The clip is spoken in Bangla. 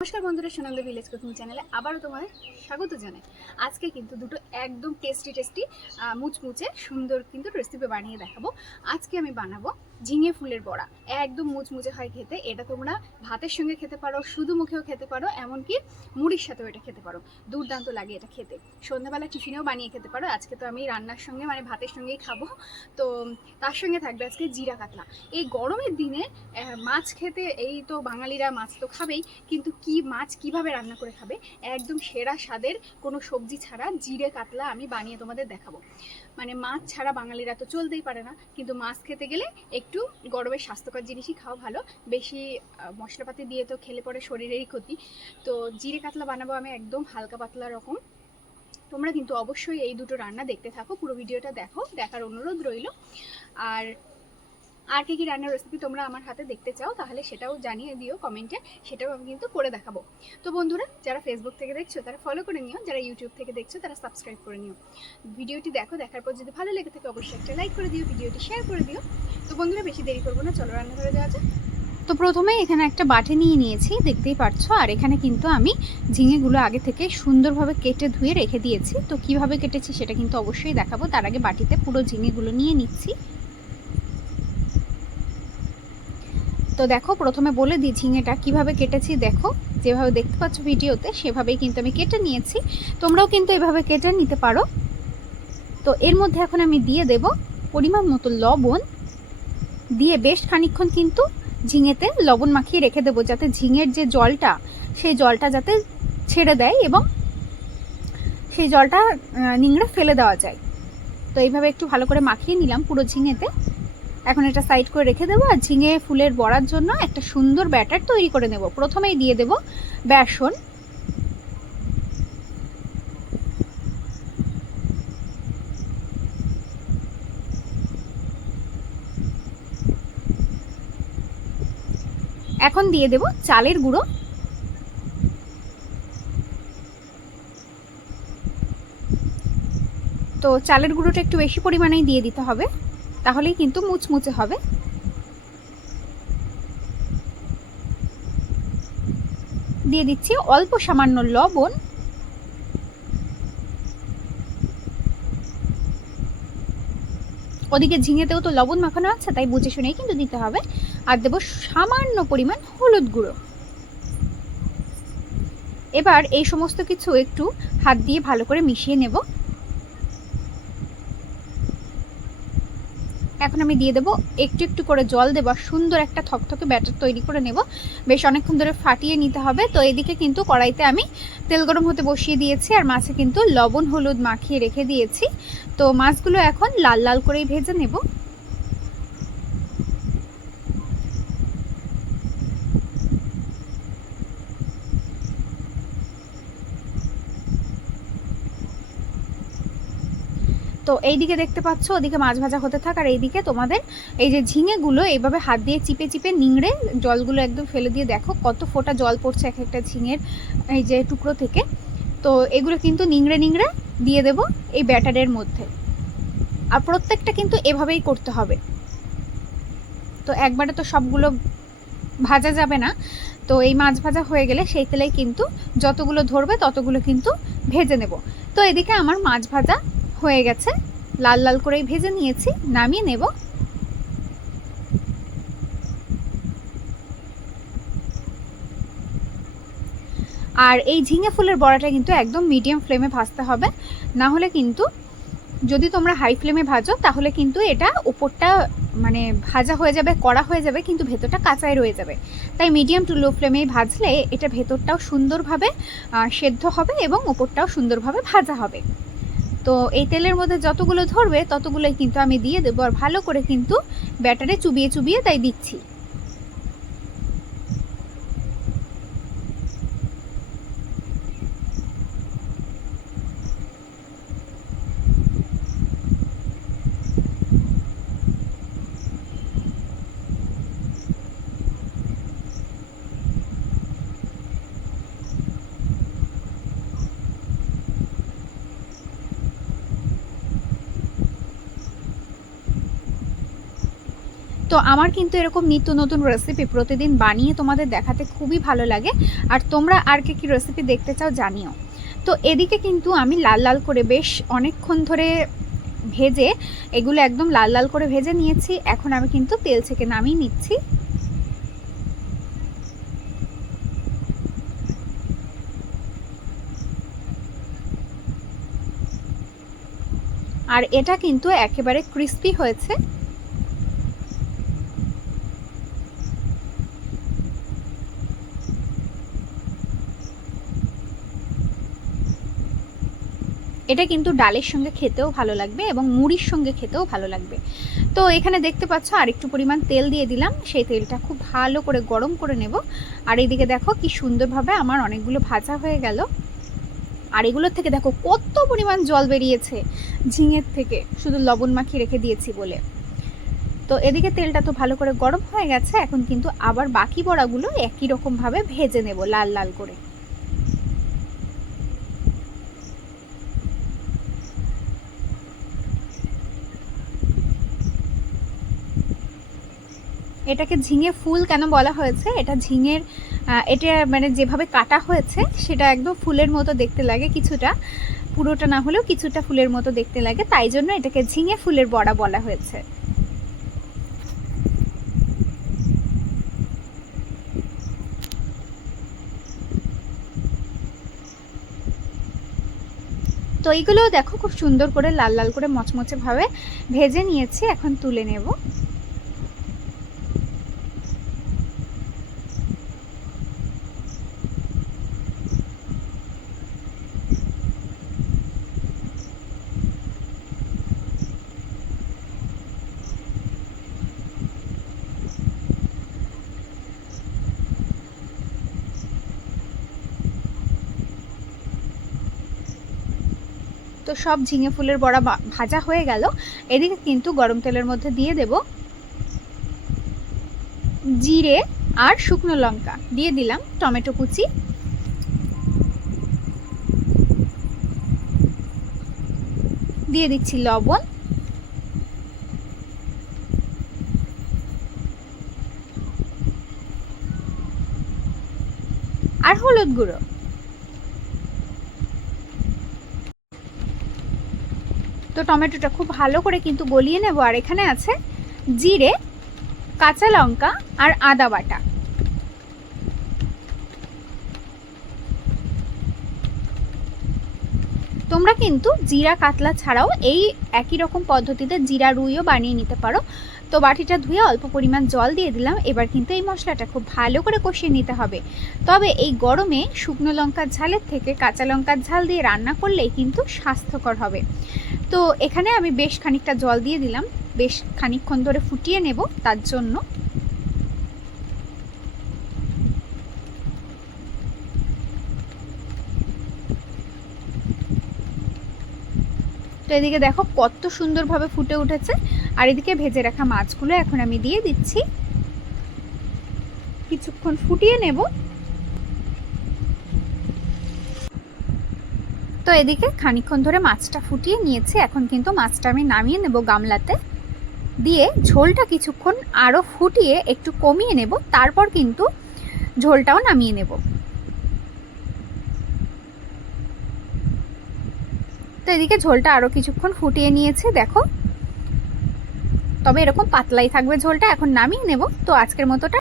নমস্কার বন্ধুরা, সুনন্দা ভিলেজ কুকিং চ্যানেলে আবারও তোমাদের স্বাগত জানাই। আজকে কিন্তু দুটো একদম টেস্টি মুচমুচে সুন্দর কিন্তু রেসিপি বানিয়ে দেখাবো। আজকে আমি বানাবো ঝিঙে ফুলের বড়া। একদম মুচমুচে হয় খেতে। এটা তোমরা ভাতের সঙ্গে খেতে পারো, শুধু মুখেও খেতে পারো, এমনকি মুড়ির সাথেও এটা খেতে পারো। দুর্দান্ত লাগে এটা খেতে। সন্ধ্যাবেলা টিফিনেও বানিয়ে খেতে পারো। আজকে তো আমি রান্নার সঙ্গে মানে ভাতের সঙ্গেই খাবো, তো তার সঙ্গে থাকবে আজকে জিরা কাতলা। এই গরমের দিনে মাছ খেতে, এই তো বাঙালিরা মাছ তো খাবেই, কিন্তু কি মাছ কিভাবে রান্না করে খাবে একদম সেরা স্বাদের কোনো সবজি ছাড়া জিরে কাতলা আমি বানিয়ে তোমাদের দেখাবো। মানে মাছ ছাড়া বাঙালিরা তো চলতেই পারে না, কিন্তু মাছ খেতে গেলে একটু গরমের স্বাস্থ্যকর জিনিসই খাওয়া ভালো। বেশি মশলাপাতি দিয়ে তো খেলে পরে শরীরেরই ক্ষতি। তো জিরে কাতলা বানাবো আমি একদম হালকা পাতলা রকম। তোমরা কিন্তু অবশ্যই এই দুটো রান্না দেখতে থাকো, পুরো ভিডিওটা দেখো, দেখার অনুরোধ রইল। আর আর কি রান্নার রেসিপি তোমরা আমার হাতে দেখতে চাও তাহলে সেটাও জানিয়ে দিও কমেন্টে, সেটাও আমি কিন্তু করে দেখাবো। তো বন্ধুরা, যারা ফেসবুক থেকে দেখছো তারা ফলো করে নিও, যারা ইউটিউব থেকে দেখছো তারা সাবস্ক্রাইব করে নিও। ভিডিওটি দেখো, দেখার পর যদি ভালো লেগে থাকে অবশ্যই একটা লাইক করে দিও, ভিডিওটি শেয়ার করে দিও। তো বন্ধুরা, বেশি দেরি করবো না, চলো রান্না করে যাওয়া যাক। তো প্রথমে এখানে একটা বাটি নিয়ে নিয়েছি, দেখতেই পাচ্ছ। আর এখানে কিন্তু আমি ঝিঙেগুলো আগে থেকে সুন্দরভাবে কেটে ধুয়ে রেখে দিয়েছি। তো কিভাবে কেটেছি সেটা কিন্তু অবশ্যই দেখাবো। তার আগে বাটিতে পুরো ঝিঙেগুলো নিয়ে নিচ্ছি। তো দেখো, প্রথমে বলে দিই ঝিঙেটা কিভাবে কেটেছি। দেখো, যেভাবে দেখতে পাচ্ছ ভিডিওতে সেভাবেই কিন্তু আমি কেটে নিয়েছি। তোমরাও কিন্তু এভাবে কেটে নিতে পারো। তো এর মধ্যে এখন আমি দিয়ে দেব পরিমাণ মতো লবণ, দিয়ে বেশ খানিকক্ষণ কিন্তু ঝিঙেতে লবণ মাখিয়ে রেখে দেবো, যাতে ঝিঙের যে জলটা সেই জলটা যাতে ছেড়ে দেয় এবং সেই জলটা নিংড়ে ফেলে দেওয়া যায়। তো এইভাবে একটু ভালো করে মাখিয়ে নিলাম পুরো ঝিঙেতে। এখন এটা সাইড করে রেখে দেবো। আর ঝিঙে ফুলের বড়ার জন্য একটা সুন্দর ব্যাটার তৈরি করে নেব। প্রথমেই দিয়ে দেব বেসন, এখন দিয়ে দেব চালের গুঁড়ো, তো চালের গুঁড়োটা একটু বেশি পরিমাণেই দিয়ে দিতে হবে, তাহলেই কিন্তু মুচমুচে হবে। দিয়ে দিচ্ছি অল্প সামান্য লবণ, ওদিকে ঝিঙেতেও তো লবণ মাখানো আছে, তাই বুঝে শুনেই কিন্তু দিতে হবে। আর দেব সামান্য পরিমাণ হলুদ গুঁড়ো। এবার এই সমস্ত কিছু একটু হাত দিয়ে ভালো করে মিশিয়ে নেব। এখন আমি দিয়ে দেবো একটু একটু করে জল দেবো, সুন্দর একটা থকথকে ব্যাটার তৈরি করে নেব। বেশ অনেকক্ষণ ধরে ফাটিয়ে নিতে হবে। তো এদিকে কিন্তু কড়াইতে আমি তেল গরম হতে বসিয়ে দিয়েছি, আর মাছে কিন্তু লবণ হলুদ মাখিয়ে রেখে দিয়েছি। তো মাছগুলো এখন লাল লাল করেই ভেজে নেব। তো এইদিকে দেখতে পাচ্ছ ওদিকে মাছ ভাজা হতে থাক, আর এইদিকে তোমাদের এই যে ঝিঙেগুলো এইভাবে হাত দিয়ে চিপে চিপে নিংড়ে জলগুলো একদম ফেলে দিয়ে দেখো কত ফোঁটা জল পড়ছে এক একটা ঝিঙের এই যে টুকরো থেকে। তো এগুলো কিন্তু নিংড়ে নিংড়ে দিয়ে দেব এই ব্যাটারের মধ্যে। আর প্রত্যেকটা কিন্তু এভাবেই করতে হবে। তো একবারে তো সবগুলো ভাজা যাবে না। তো এই মাছ ভাজা হয়ে গেলে সেই তেলেই কিন্তু যতগুলো ধরবে ততগুলো কিন্তু ভেজে নেব। তো এদিকে আমার মাছ ভাজা হয়ে গেছে, লাল লাল করেই ভেজে নিয়েছি, নামিয়ে নেব। আর এই ঝিঙে ফুলের বড়াটা কিন্তু একদম মিডিয়াম ফ্লেমে ভাজতে হবে, না হলে কিন্তু যদি তোমরা হাই ফ্লেমে ভাজো তাহলে কিন্তু এটা উপরটা মানে ভাজা হয়ে যাবে, কড়া হয়ে যাবে, কিন্তু ভেতরটা কাঁচাই রয়ে যাবে। তাই মিডিয়াম টু লো ফ্লেমেই ভাজলে এটা ভেতরটাও সুন্দরভাবে সেদ্ধ হবে এবং উপরটাও সুন্দরভাবে ভাজা হবে। তো এই তেলের মধ্যে যতগুলো ধরবে ততগুলোই কিন্তু আমি দিয়ে দেবো, আর ভালো করে কিন্তু ব্যাটারে চুবিয়ে চুবিয়ে তাই দিচ্ছি। তো আমার কিন্তু এরকম নিত্য নতুন রেসিপি প্রতিদিন বানিয়ে তোমাদের দেখাতে খুবই ভালো লাগে। আর তোমরা আর কি রেসিপি দেখতে চাও জানিও। তো এদিকে কিন্তু আমি লাল লাল করে বেশ অনেকক্ষণ ধরে ভেজে এগুলো একদম লাল লাল করে ভেজে নিয়েছি। এখন আমি কিন্তু তেল থেকে নামিয়ে নিচ্ছি। আর এটা কিন্তু একেবারে ক্রিস্পি হয়েছে। এটা কিন্তু ডালের সঙ্গে খেতেও ভালো লাগবে এবং মুড়ির সঙ্গে খেতেও ভালো লাগবে। তো এখানে দেখতে পাচ্ছ আরেকটু পরিমাণ তেল দিয়ে দিলাম। সেই তেলটা খুব ভালো করে গরম করে নেব। আর এইদিকে দেখো কি সুন্দরভাবে আমার অনেকগুলো ভাজা হয়ে গেল। আর এগুলোর থেকে দেখো কত পরিমাণ জল বেরিয়েছে ঝিঙের থেকে, শুধু লবণ মাখিয়ে রেখে দিয়েছি বলে। তো এদিকে তেলটা তো ভালো করে গরম হয়ে গেছে। এখন কিন্তু আবার বাকি বড়াগুলো একই রকমভাবে ভেজে নেব লাল লাল করে। এটাকে ঝিঙে ফুল কেন বলা হয়েছে, এটা ঝিঙের এটা মানে যেভাবে কাটা হয়েছে সেটা একদম ফুলের মতো দেখতে লাগে, কিছুটা, পুরোটা না হলেও কিছুটা ফুলের মতো দেখতে লাগে, তাই জন্য এটাকে ঝিঙে ফুলের বড়া বলা হয়েছে। তো এইগুলো দেখো খুব সুন্দর করে লাল লাল করে মচমচে ভাবে ভেজে নিয়েছি। এখন তুলে নেব। তো সব ঝিঙে ফুলের বড়া ভাজা হয়ে গেল। এদিকে কিন্তু গরম তেলের মধ্যে দিয়ে দেব জিরে আর শুকনো লঙ্কা, দিয়ে দিলাম টমেটো কুচি, দিয়ে দিচ্ছি লবণ, আর হলুদ গুঁড়ো। তো টমেটোটা খুব ভালো করে কিন্তু গলিয়ে নেব। আর এখানে আছে জিরে, কাঁচা লঙ্কা আর আদা বাটা। তোমরা কিন্তু জিরা কাতলা ছাড়াও এই একই রকম পদ্ধতিতে জিরা রুইও বানিয়ে নিতে পারো। তো বাটিটা ধুয়ে অল্প পরিমাণ জল দিয়ে দিলাম। এবার কিন্তু এই মশলাটা খুব ভালো করে কষিয়ে নিতে হবে। তবে এই গরমে শুকনো লঙ্কার ঝালের থেকে কাঁচা লঙ্কার ঝাল দিয়ে রান্না করলেই কিন্তু স্বাস্থ্যকর হবে। তো এখানে আমি বেশ খানিকটা জল দিয়ে দিলাম, বেশ খানিকক্ষণ ধরে ফুটিয়ে নেব তার জন্য। তো এদিকে দেখো কত সুন্দরভাবে ফুটে উঠেছে। আর এদিকে ভেজে রাখা মাছগুলো এখন আমি দিয়ে দিচ্ছি, কিছুক্ষণ ফুটিয়ে নেব। তো এদিকে খানিকক্ষণ ধরে মাছটা ফুটিয়ে নিয়েছি। এখন কিন্তু মাছটা আমি নামিয়ে নেব গামলাতে, দিয়ে ঝোলটা কিছুক্ষণ আরও ফুটিয়ে একটু কমিয়ে নেব, তারপর কিন্তু ঝোলটাও নামিয়ে নেব। তো এদিকে ঝোলটা আরও কিছুক্ষণ ফুটিয়ে নিয়েছি দেখো, তবে এরকম পাতলাই থাকবে ঝোলটা। এখন নামিয়ে নেব। তো আজকের মতোটা